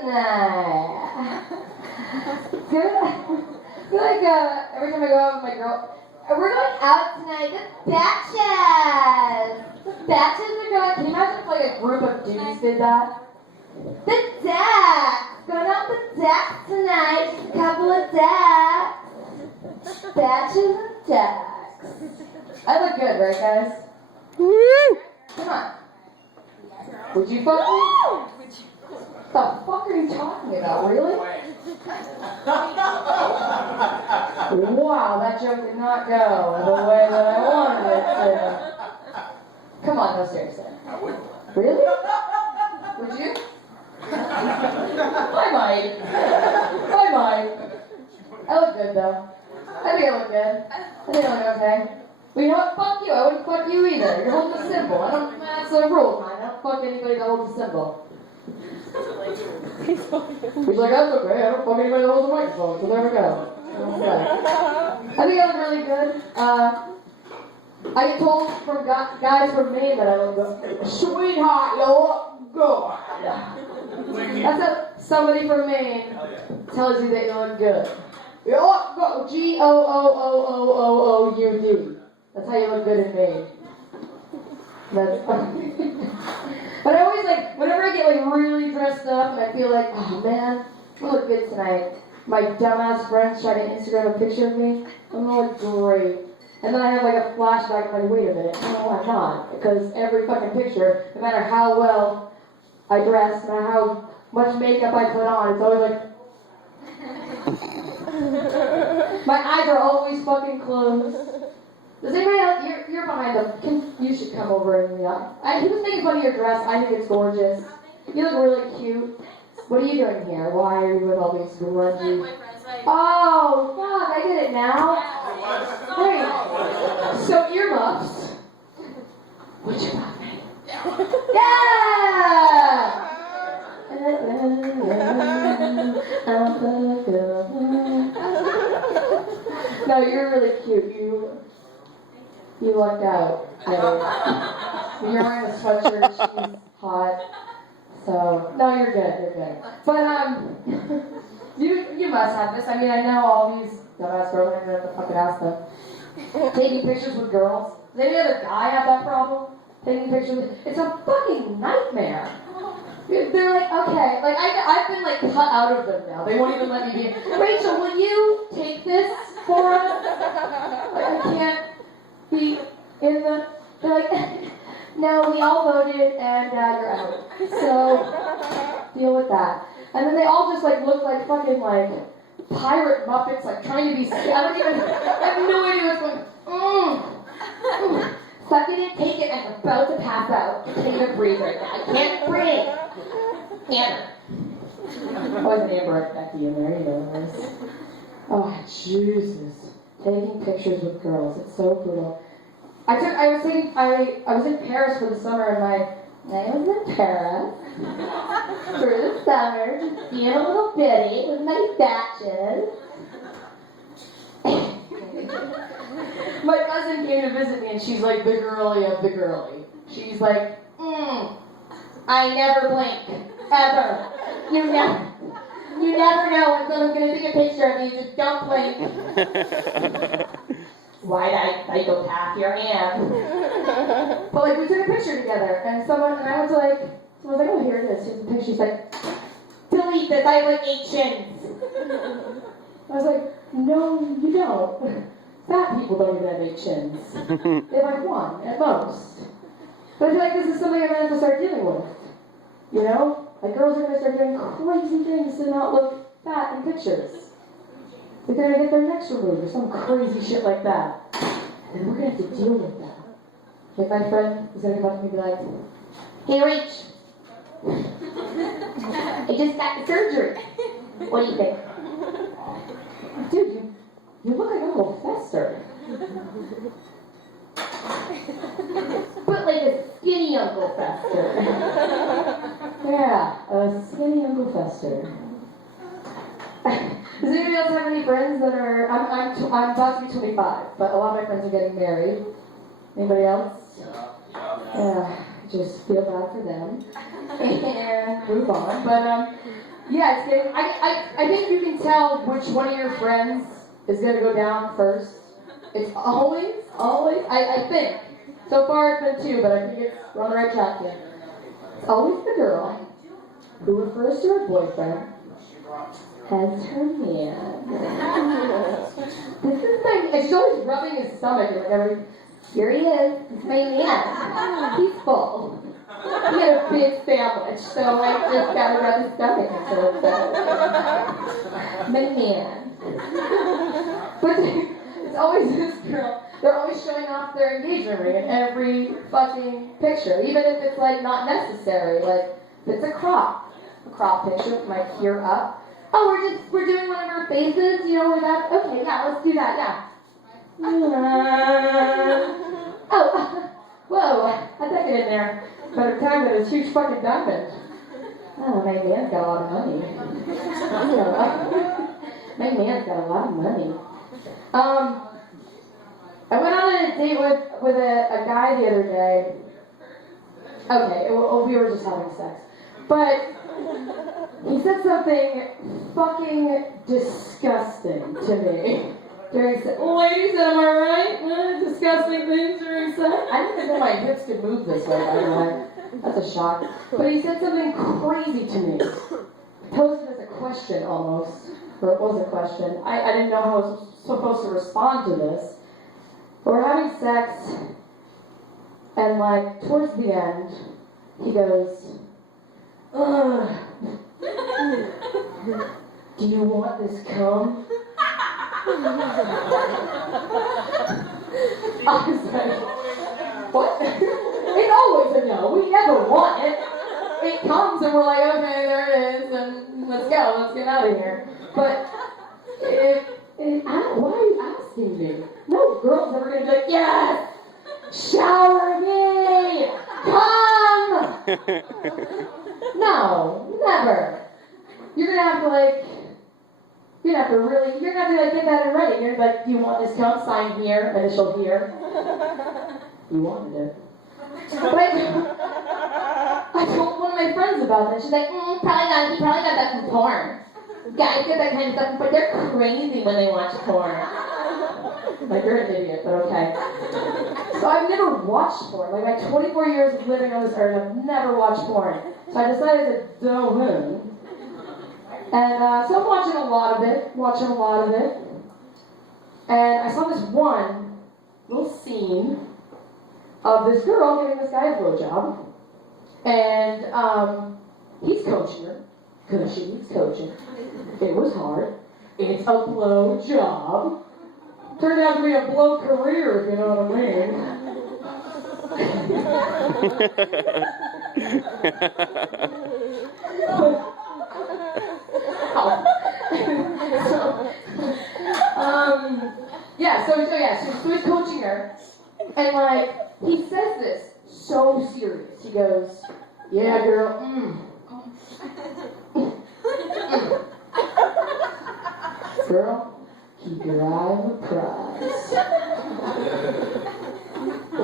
Nah. Good. I feel like every time I go out with my girl, we're going out tonight. The Batches. The Batches are going. Can you imagine if like a group of dudes did that? The Decks. Going out the Decks tonight. Just a couple of Decks. Batches and Decks. I look good, right, guys? Woo! Come on. Would you fuck me? What the fuck are you talking about, really? Wow, that joke did not go the way that I wanted it to. Come on, no, seriously. I would. Really? Would you? I might. I might. I look good, though. I think I look good. I think I look okay. But you know what? Fuck you. I wouldn't fuck you either. You're holding a symbol. That's the rule, man. I don't fuck anybody that holds a symbol. He's like, that's okay. I don't fuck anybody that holds a microphone. So there we go. I think I look really good. I get told from guys from Maine that I look good. Sweetheart, you look good. That's how somebody from Maine tells you that you look good. You look good. G-O-O-O-O-O-O-U-D. That's how you look good in Maine. That's But I always like, whenever I get like really dressed up and I feel like, oh man, I look good tonight. My dumbass friends try to Instagram a picture of me. I'm gonna look great. And then I have like a flashback, I'm like, wait a minute, no I'm not. Because every fucking picture, no matter how well I dress, no matter how much makeup I put on, it's always like, my eyes are always fucking closed. Does anybody else, you're behind them, you should come over and he was making fun of your dress. I think it's gorgeous. You look really cute. What are you doing here? Why are you with all these grungy? Oh, fuck, I did it now. Hey, so earmuffs. What you got me? Yeah! No, you're really cute. You lucked out. You're wearing a sweatshirt, she's hot. So, no, you're good, you're good. But, you must have this. I mean, I know all these dumbass girls, I don't have to fucking ask them. Taking pictures with girls. Does any other guy have that problem? Taking pictures with, it's a fucking nightmare. They're like, okay, like, I've been, like, cut out of them now. They won't even let me be, Rachel, will you take this for us? Like, I can't be in the, they're like, no, we all voted and you're out. So, deal with that. And then they all just like look like fucking like pirate Muppets, like trying to be, I have no idea what's going, suck it in, take it, I'm about to pass out. I can't even breathe right now. I can't breathe. Amber. I wasn't Amber at Becky in there, you know. Oh, Jesus. Taking pictures with girls, it's so brutal. I was in Paris for the summer, and I was in Paris for the summer, just being a little bitty with my batches. My cousin came to visit me, and she's like the girly of the girly. She's like, I never blink, ever. You never know when someone's gonna take a picture of you. Just don't blink. Why'd I go past your hand? But like we took a picture together, and I went to like, someone was like, oh here it is, here's the picture. She's like, delete this, I have like 8 chins. I was like, no, you don't. Fat people don't even have 8 chins. They have like 1 at most. But I feel like this is something I'm gonna have to start dealing with. You know? Like girls are gonna start doing crazy things to not look fat in pictures. They're gonna get their necks removed or some crazy shit like that. And we're gonna have to deal with that. Like my friend is gonna come up to me and be like, hey Rach, I just got the surgery. What do you think? Dude, you look like Uncle Fester. But like a skinny Uncle Fester. Yeah, a skinny Uncle Fester. Does anybody else have any friends that are, I'm about to be 25, but a lot of my friends are getting married. Anybody else? Yeah, just feel bad for them. And move on. But Yeah, it's getting. I think you can tell which one of your friends is gonna go down first. It's always. I think. So far it's been 2, but I think we're on the right track here. It's always the girl who refers to her boyfriend as her man. This is my. And she's always rubbing his stomach and like every. Here he is. It's my man. He's full. He had a big sandwich, so I just gotta rub his stomach until it's done. My man. But it's always this girl. They're always showing off their engagement ring in every fucking picture, even if it's like not necessary. Like if it's a crop picture with my here up. Oh, we're doing one of our faces, you know, where that. Okay, yeah, let's do that. Yeah. Oh, whoa! How'd that get in there? Better time than a huge fucking diamond. Oh, my man's got a lot of money. My man's got a lot of money. I went on a date with a guy the other day. Okay, we were just having sex. But he said something fucking disgusting to me. During sex. Ladies, am I right? Disgusting things during sex. I didn't know my hips could move this way, by the way. That's a shock. But he said something crazy to me. Posed it as a question almost. Or it was a question. I didn't know how I was supposed to respond to this. But we're having sex, and like, towards the end, he goes, ugh. Do you want this cum? I was like, what? It's always a no. We never want it. It comes and we're like, okay, there it is, and let's go, let's get out of here. But why are you asking me? No girl's ever gonna be like, yes, shower me, come. No, never. You're gonna have to like. You're gonna have to like get that in writing. You're gonna be like, do you want this count? Sign here, initial here. You wanted it. But I told one of my friends about this. She's like, he probably got that from porn. Guys get that kind of stuff, but they're crazy when they watch porn. Like, you're an idiot, but okay. So I've never watched porn. Like, my 24 years of living on this earth, I've never watched porn. So I decided to dove in. And so I'm watching a lot of it. And I saw this one little scene of this girl giving this guy a blowjob. And he's coaching her, because she needs coaching. It was hard. It's a blow job. Turned out to be a blow career, if you know what I mean. So he's coaching her, and like, he says this so serious. He goes, yeah, girl, Girl, keep your eye on the prize.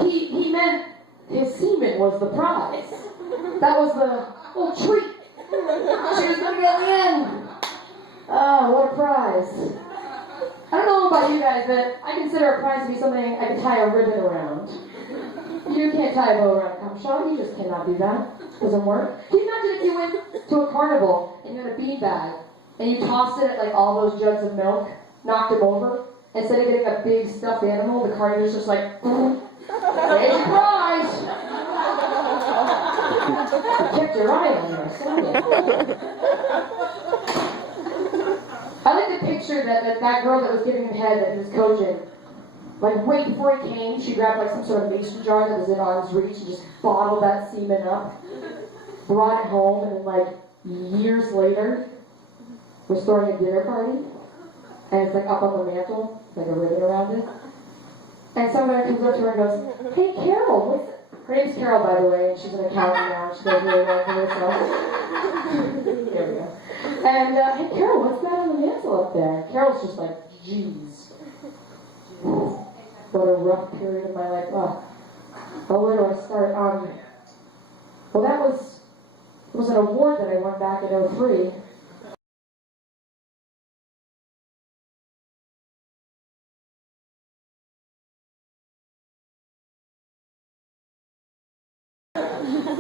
He meant his semen was the prize. That was the little treat. She was gonna get in. Oh, what a prize. I don't know about you guys, but I consider a prize to be something I can tie a ribbon around. You can't tie a bow around a cum shot. You just cannot do that. Doesn't work. Can you imagine if you went to a carnival and you had a beanbag and you tossed it at like all those jugs of milk, knocked them over, instead of getting a big stuffed animal, the carnival's just like, there's your prize. You kept your eye on her, sorry. I like the picture that girl that was giving him head that he was coaching. Like, right before he came, she grabbed like some sort of mason jar that was in arm's reach and just bottled that semen up, brought it home, and then like years later, was throwing a dinner party, and it's like up on the mantle, like a ribbon around it. And somebody comes up to her and goes, hey Carol, her name's Carol, by the way, and she's an accountant now, she does really well for herself. There we go. And, hey Carol, what's that on the mantle up there? Carol's just like, geez. What a rough period of my life. Oh, where do I start? Well, it was an award that I won back in '03.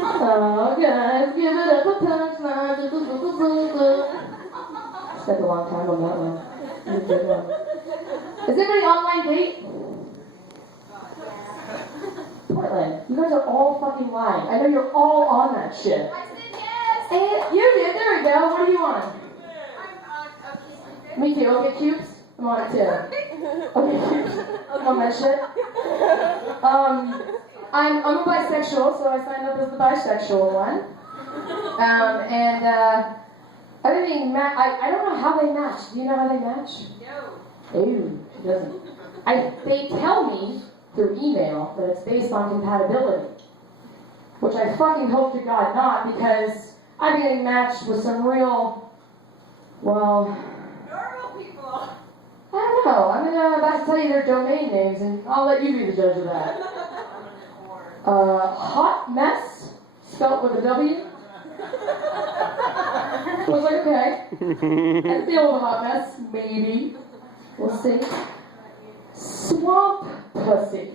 Oh, guys, give it up a punchline. Spent a long time on that one. It was a good one. Is anybody online date? Portland, you guys are all fucking lying. I know you're all on that shit. I said yes! And you did, there we go. What are you on? I'm on OK. Me too, OK Cubes? I'm on it too. OK Cubes. I'm on that shit. I'm a bisexual, so I signed up as the bisexual one. I didn't even I don't know how they match. Do you know how they match? No. Ew, she doesn't. They tell me through email that it's based on compatibility. Which I fucking hope to God not, because I'm getting matched with some real, well, Normal people. I don't know. I'm about to tell you their domain names, and I'll let you be the judge of that. Hot mess, spelt with a W. I was like, okay. I feel with a hot mess, maybe. We'll see. Swamp pussy.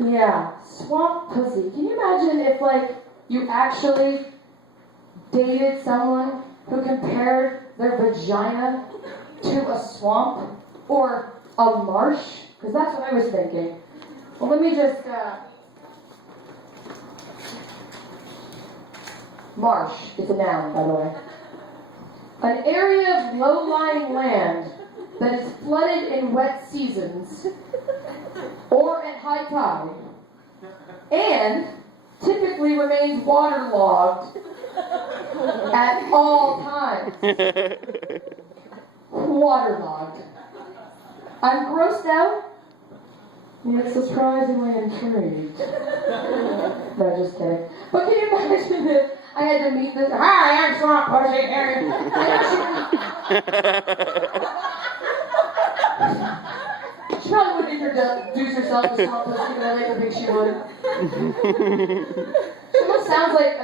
Yeah, swamp pussy. Can you imagine if, like, you actually dated someone who compared their vagina to a swamp or a marsh? Because that's what I was thinking. Well, let me just, marsh is a noun, by the way. An area of low-lying land that is flooded in wet seasons or at high tide and typically remains waterlogged at all times. Waterlogged. I'm grossed out, yet surprisingly intrigued. No, just kidding. But can you imagine if I had to meet this? Hi, I'm Swamp Pussy. She probably wouldn't introduce herself as Swamp Pussy, but I like to think she would. She almost sounds like a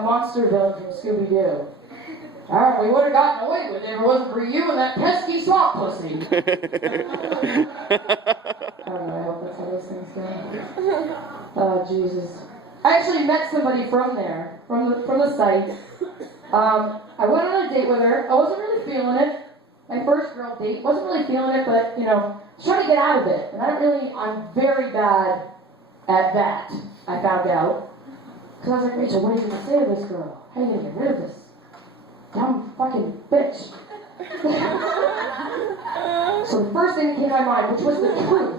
monster villain from Scooby-Doo. We would have gotten away with it if it wasn't for you and that pesky swamp pussy. I don't know, I hope that's how those things go. Oh, Jesus. I actually met somebody from there, from the site. I went on a date with her. I wasn't really feeling it. My first girl date. Wasn't really feeling it, but, I was trying to get out of it. And I'm very bad at that, I found out. Because I was like, Rachel, what are you going to say to this girl? How are you going to get rid of this dumb fucking bitch? So the first thing that came to my mind, which was the truth.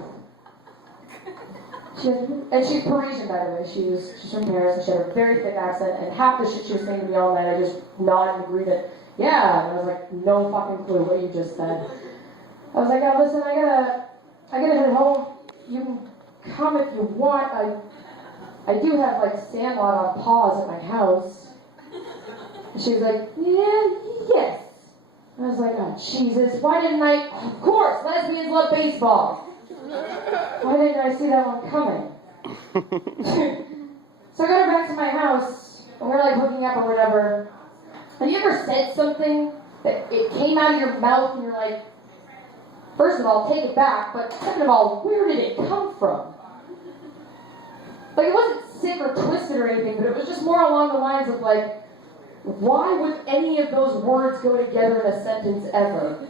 She's Parisian, by the way. She's from Paris, and she had a very thick accent, and half the shit she was saying to me all night, I just nodded and agreed that, yeah, and I was like, no fucking clue what you just said. I was like, oh, listen, I gotta head home. You can come if you want. I do have, like, Sandlot on pause at my house. And she was like, yes. And I was like, oh, Jesus, why didn't I? Of course, lesbians love baseball. Why didn't I see that one coming? So I got her back to my house, and we were, like, hooking up or whatever. Have you ever said something that it came out of your mouth, and you're like, first of all, take it back, but second of all, where did it come from? Like, it wasn't sick or twisted or anything, but it was just more along the lines of, like, why would any of those words go together in a sentence ever?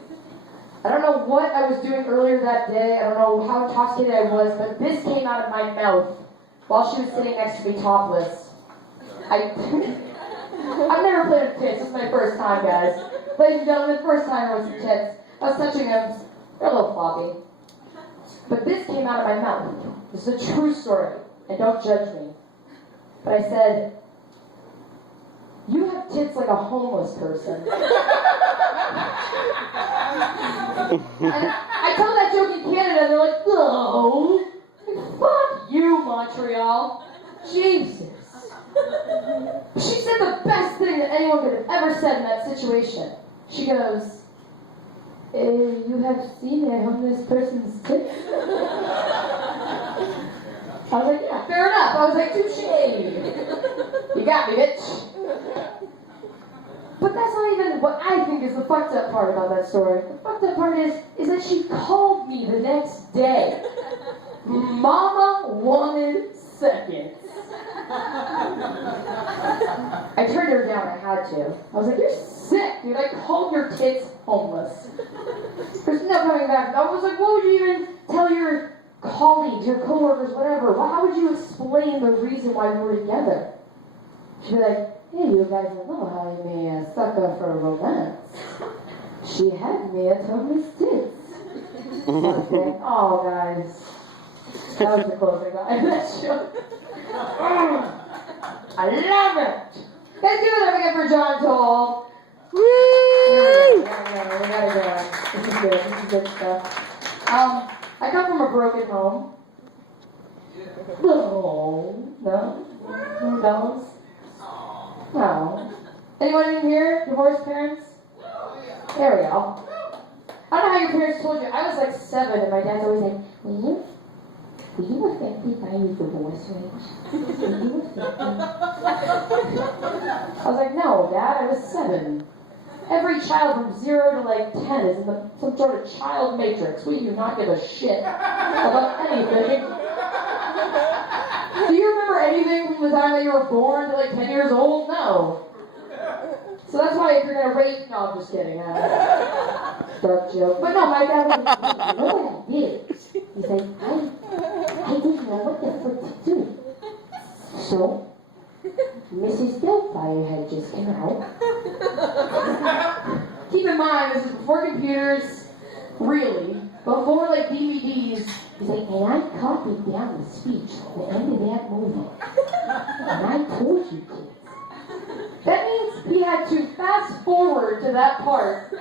I don't know what I was doing earlier that day. I don't know how intoxicated I was, but this came out of my mouth while she was sitting next to me topless. I've never played with tits. This is my first time, guys. Ladies and gentlemen, first time I was with tits. I was touching them. They're a little floppy. But this came out of my mouth. This is a true story, and don't judge me. But I said, you have tits like a homeless person. And I told that joke in Canada, and they're like, oh, fuck you, Montreal. Jesus. She said the best thing that anyone could have ever said in that situation. She goes, you have seen a homeless person's tits? I was like, yeah, fair enough. I was like, touche. You got me, bitch. But that's not even what I think is the fucked up part about that story. The fucked up part is that she called me the next day. Mama wanted seconds. I turned her down, I had to. I was like, you're sick, dude. I called your kids homeless. There's no coming back. I was like, what would you even tell your colleagues, your coworkers, whatever? How would you explain the reason why we were together? She'd be like, hey, you guys know how you may a sucker for romance. She had me at Tony's tits. Okay. Oh, guys. That was the closing line of that show. I love it. Let's do it again for John Toll. Woo! We gotta go. This is good. This is good stuff. I come from a broken home. No. No bells. No. Anyone in here? Divorced parents? There we go. I don't know how your parents told you. I was like 7 and my dad's always like, were you affected by your divorce rate? Were you affected? I was like, no, Dad, I was 7. Every child from 0 to like 10 is in some sort of child matrix. We do not give a shit about anything. Do you remember anything from the time that you were born to like 10 years old? No. So that's why if you're going to rate... No, I'm just kidding. Dark joke. But no, my dad was like, you know what I did? He's like, I didn't know what the frick to do. So, Mrs. Doubtfire had just come out. Keep in mind, this is before computers, really. Before, like, DVDs. He's like, and I copied down the speech at the end of that movie. And I told you kids. That means he had to fast forward to that part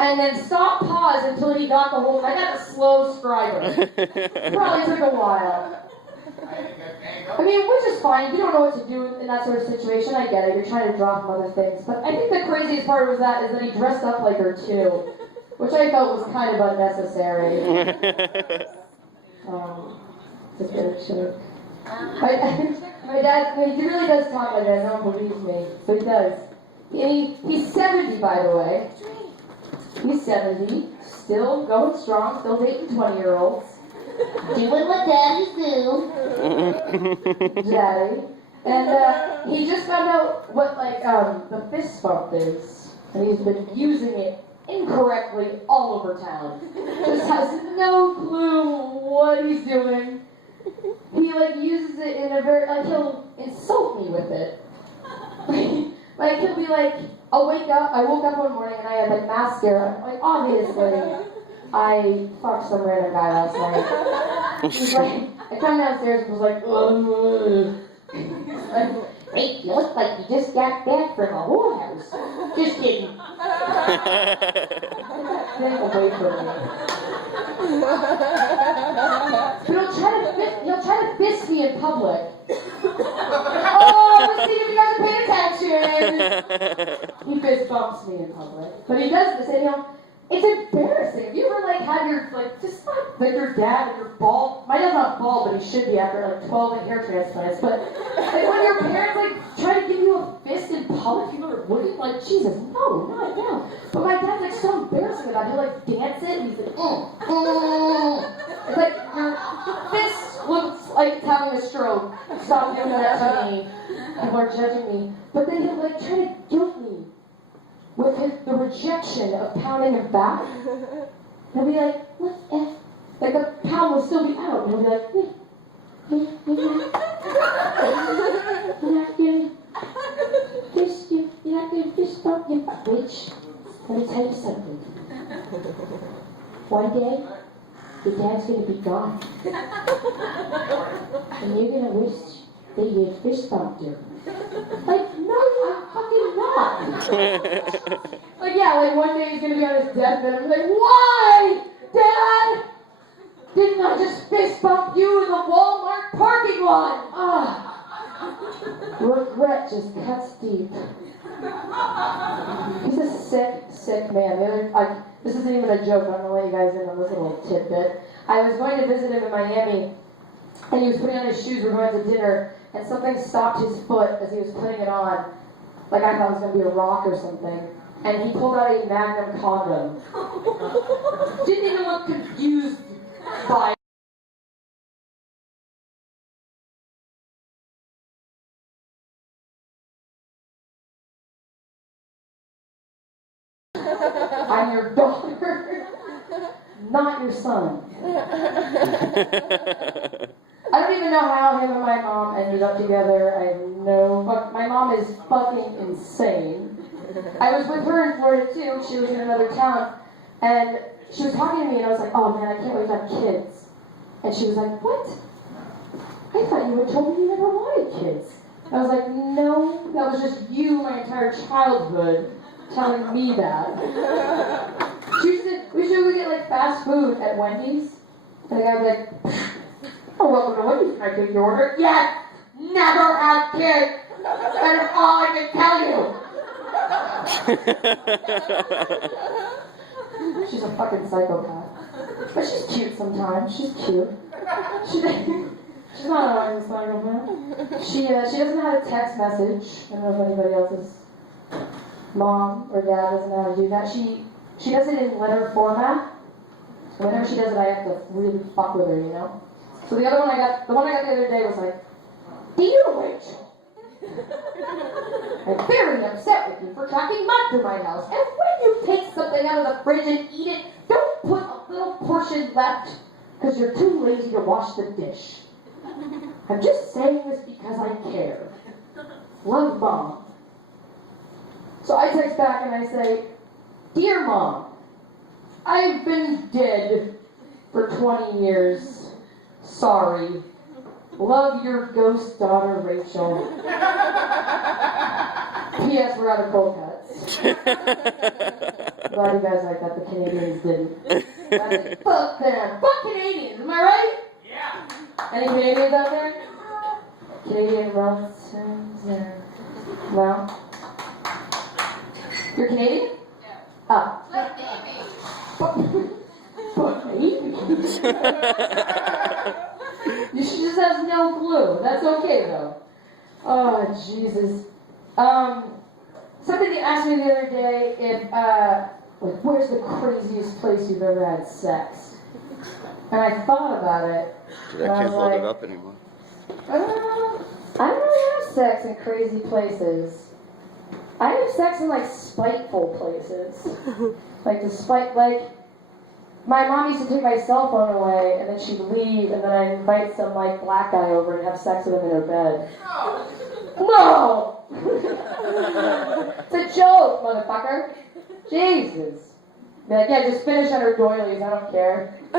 and then stop, pause until he got the whole... I got a slow scriber. Probably took a while. I mean, which is fine. You don't know what to do in that sort of situation. I get it. You're trying to draw from other things. But I think the craziest part was that he dressed up like her too, which I felt was kind of unnecessary. It's a good joke. My dad, he really does talk like that. No one believes me, but he does. He's 70, by the way. He's 70, still going strong, still dating 20-year-olds. Doing what daddies do. Daddy. And he just found out what, like, the fist bump is. And he's been using it incorrectly all over town. Just has no clue what he's doing. He, like, uses it in a very, like, he'll insult me with it. Like, he'll be like, I woke up one morning and I had, like, mascara. Like, obviously, I fucked some random guy last night. He's like, I come downstairs and was like, like, hey, you look like you just got back from a whorehouse. Just kidding. Get away from me. But he'll try to fist me in public. Oh, let's see if you guys are paying attention. He fist bumps me in public. But he does this, and it's embarrassing. Have you ever, like, had your, like, just like your dad and your bald, my dad's not bald, but he should be after, like, 12 hair transplants, but, like, when your parents, like, try to give you a fist in public, people are looking like, Jesus, no, not now. But my dad's, like, so embarrassing about it. He'll, like, dance it, and he's like, It's like, your fist looks like it's having a stroke. Stop doing that to me. People are judging me. But then he'll, like, try to guilt me with the rejection of pounding him back. He'll be like, what if? Like, the pound will still be out. And he'll be like, you're not gonna fist bump your bitch. Let me tell you something. One day, your dad's gonna be gone. And you're gonna wish that you had fist bumped her. Like, no, I'm fucking not. Like, yeah, like one day he's gonna be on his deathbed and I'm like, why, Dad? Didn't I just fist bump you in the Walmart parking lot? Ah, regret just cuts deep. He's a sick, sick man. This isn't even a joke. I'm gonna let you guys in on this little tidbit. I was going to visit him in Miami, and he was putting on his shoes. We were going to dinner. And something stopped his foot as he was putting it on. Like I thought it was going to be a rock or something. And he pulled out a Magnum condom. Didn't even look confused. Bye. I'm your daughter, not your son. I don't even know how him and my mom ended up together. I have no. My mom is fucking insane. I was with her in Florida too. She was in another town, and she was talking to me, and I was like, "Oh man, I can't wait to have kids." And she was like, "What? I thought you had told me you never wanted kids." I was like, "No, that was just you my entire childhood telling me that." She said, "We should go get like fast food at Wendy's," and the guy was like, "Oh, welcome to Wendy's. Can I take your order?" "Yes, never have kids. That is all I can tell you." She's a fucking psychopath. But she's cute sometimes. She's cute. She's not always a psychopath. She doesn't know how to text message. I don't know if anybody else's mom or dad doesn't know how to do that. She does it in letter format. So whenever she does it, I have to really fuck with her, you know? So the one I got the other day was like, "Dear Rachel, I'm very upset with you for tracking mud through my house. And when you take something out of the fridge and eat it, don't put a little portion left because you're too lazy to wash the dish. I'm just saying this because I care. Love, Mom." So I text back and I say, "Dear Mom, I've been dead for 20 years. Sorry. Love your ghost daughter, Rachel. P.S. We're out of cold cuts." Glad you guys like that. The Canadians didn't. I said, fuck them. Fuck Canadians. Am I right? Yeah. Any Canadians out there? Canadian relatives? No? You're Canadian? Yeah. Oh. But maybe. She just has no clue. That's okay though. Oh Jesus. Somebody asked me the other day if like where's the craziest place you've ever had sex? And I thought about it. Dude, I can't hold it up anymore. I don't really have sex in crazy places. I have sex in like spiteful places. Like my mom used to take my cell phone away, and then she'd leave, and then I'd invite some, like, black guy over and have sex with him in her bed. No! It's a joke, motherfucker. Jesus. Be like, yeah, just finish under doilies, I don't care. I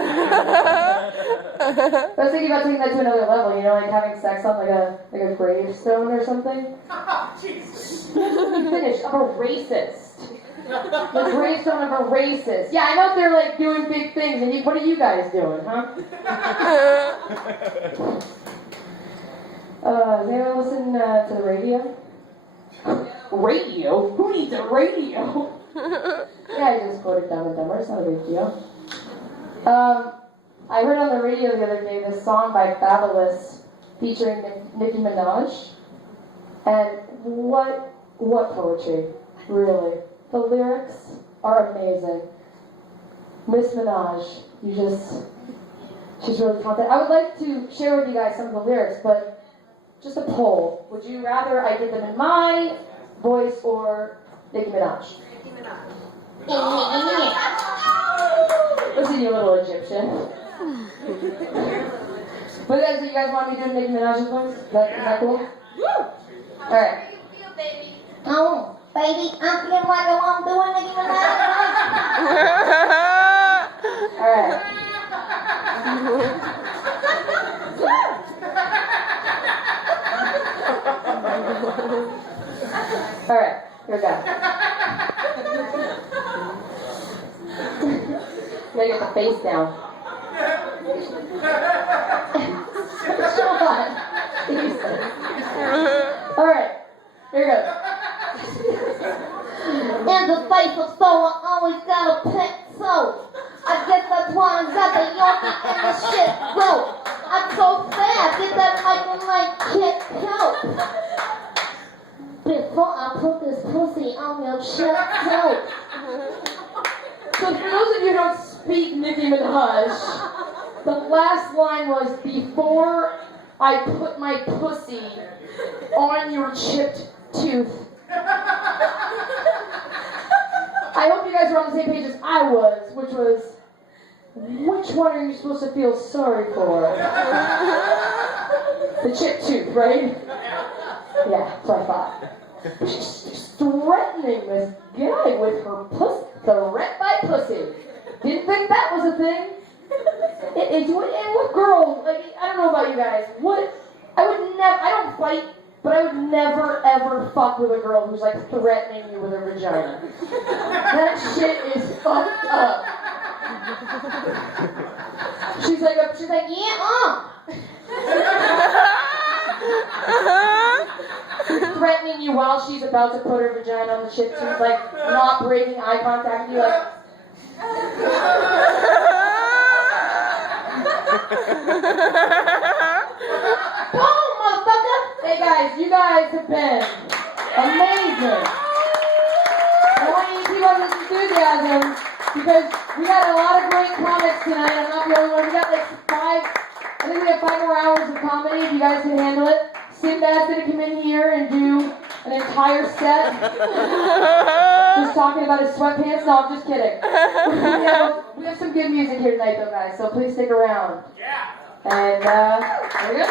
was thinking about taking that to another level, you know, like having sex on, like a gravestone or something. Jesus. Finish. I'm a racist. The gravestone of a racist. Yeah, I know they're like doing big things, and what are you guys doing, huh? Does anyone listen to the radio? Radio? Who needs a radio? Yeah, I just quoted Dumb and Dumber. It's not a big deal. I heard on the radio the other day this song by Fabulous featuring Nicki Minaj, and what poetry, really. The lyrics are amazing. Miss Minaj, she's really talented. I would like to share with you guys some of the lyrics, but just a poll. Would you rather I did them in my voice or Nicki Minaj? Nicki Minaj. Listen, you little Egyptian. But guys, do you guys want me doing Nicki Minaj's voice? Is that cool? Woo! Alright. How do you feel, baby? Oh. Baby, I'm feeling like I'm doing Nicki Minaj. Alright. Alright, here we go. You gotta get the face down. Sean, Jesus. Alright, here we go. In the face of soul, I always got a pet soul. I guess that's why I got the Yorkie and the shit broke. I'm so fast, get that like can't help. Before I put this pussy on your chest coat. So for those of you who don't speak Nicki Minaj, The last line was, before I put my pussy on your chipped tooth. I hope you guys were on the same page as I was, which was, which one are you supposed to feel sorry for? The chipped tooth, right? Yeah, that's what I thought. She's threatening this guy with her pussy. Threat by pussy. Didn't think that was a thing. And what girl, like, I don't know about you guys, I don't fight, but I would never ever fuck with a girl who's like threatening you with her vagina. That shit is fucked up. She's like, yeah, threatening you while she's about to put her vagina on the chip tooth, like not breaking eye contact with you, like. Boom, motherfucker! Hey guys, you guys have been amazing. I want you to keep up this enthusiasm because we got a lot of great comics tonight. I'm not the only one. We got like I think we have 5 more hours of comedy if you guys can handle it. Sinbad's gonna come in here and do an entire set just talking about his sweatpants. No, I'm just kidding. We have some good music here tonight though, guys, so please stick around. Yeah. And there we go.